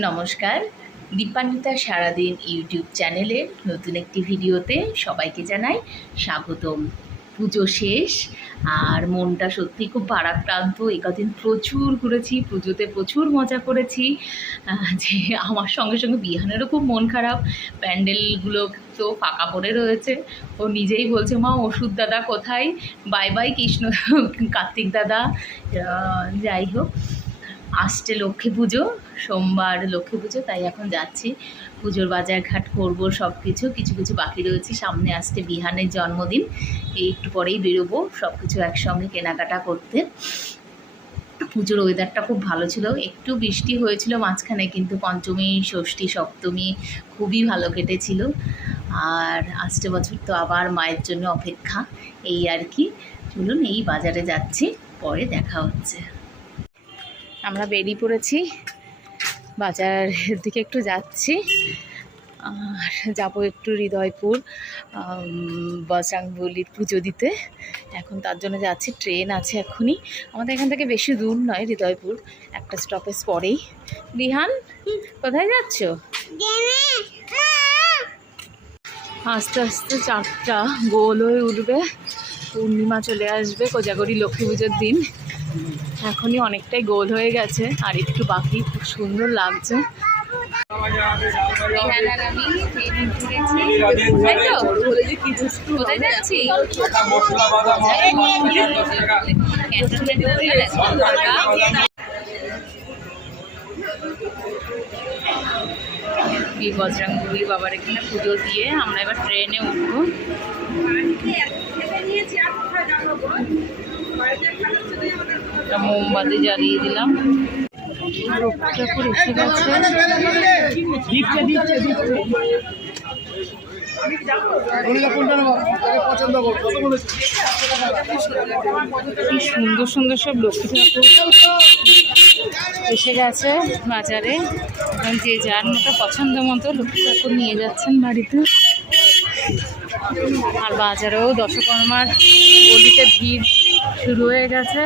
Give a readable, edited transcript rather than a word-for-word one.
নমস্কার, দীপান্বিতা সারাদিন ইউটিউব চ্যানেলের নতুন একটি ভিডিওতে সবাইকে জানাই স্বাগতম। পুজো শেষ আর মনটা সত্যি খুব ভারাক্রান্ত। কদিন প্রচুর ঘুরেছি, পুজোতে প্রচুর মজা করেছি। যে আমার সঙ্গে সঙ্গে বিহানেরও খুব মন খারাপ, প্যান্ডেলগুলো তো ফাঁকা পড়ে রয়েছে। ও নিজেই বলছে, মা ওষুধ দাদা কোথায়, বাই বাই কৃষ্ণ কার্তিক দাদা। যাই হোক, আসছে লক্ষ্মী পুজো, সোমবার লক্ষ্মী পুজো, তাই এখন যাচ্ছি পুজোর বাজার ঘাট করবো। সব কিছু কিছু কিছু বাকি রয়েছে, সামনে আসছে বিহানের জন্মদিন, এই একটু পরেই বেরোবো সব কিছু একসঙ্গে কেনাকাটা করতে। পুজোর ওয়েদারটা খুব ভালো ছিল, একটু বৃষ্টি হয়েছিল মাঝখানে, কিন্তু পঞ্চমী ষষ্ঠী সপ্তমী খুবই ভালো কেটেছিল। আর আসছে বছর তো আবার মায়ের জন্য অপেক্ষা, এই আর কি। চলুন, এই বাজারে যাচ্ছি, পরে দেখা হচ্ছে। আমরা বেরিয়ে পড়েছি, বাজারের দিকে একটু যাচ্ছি, আর যাবো একটু হৃদয়পুর বজরংবলীর পুজো দিতে। এখন তার জন্য যাচ্ছি, ট্রেন আছে এখনই। আমাদের এখান থেকে বেশি দূর নয় হৃদয়পুর, একটা স্টপেজ পরেই। বিহান, কোথায় যাচ্ছ? আস্তে আস্তে চারটা গোল হয়ে উঠবে, পূর্ণিমা চলে আসবে, কোজাগরী লক্ষ্মী পুজোর দিন। এখনই অনেকটাই গোল হয়ে গেছে, আর একটু বাকি, খুব সুন্দর লাগছে। কোথায় যাচ্ছি? বজরংবলী বাবার এখানে পুজো দিয়ে আমরা এবার ট্রেনে উঠবো। মোমবাতি জ্বালিয়ে দিলাম, ঠাকুর এসে গেছে। কি সুন্দর সুন্দর সব লক্ষ্মী ঠাকুর এসে গেছে বাজারে। যে যার মতো পছন্দ মতো লক্ষ্মী ঠাকুর নিয়ে যাচ্ছেন বাড়িতে। আর বাজারেও দশকর্মার গলিতে ভিড় শুরু হয়ে গেছে।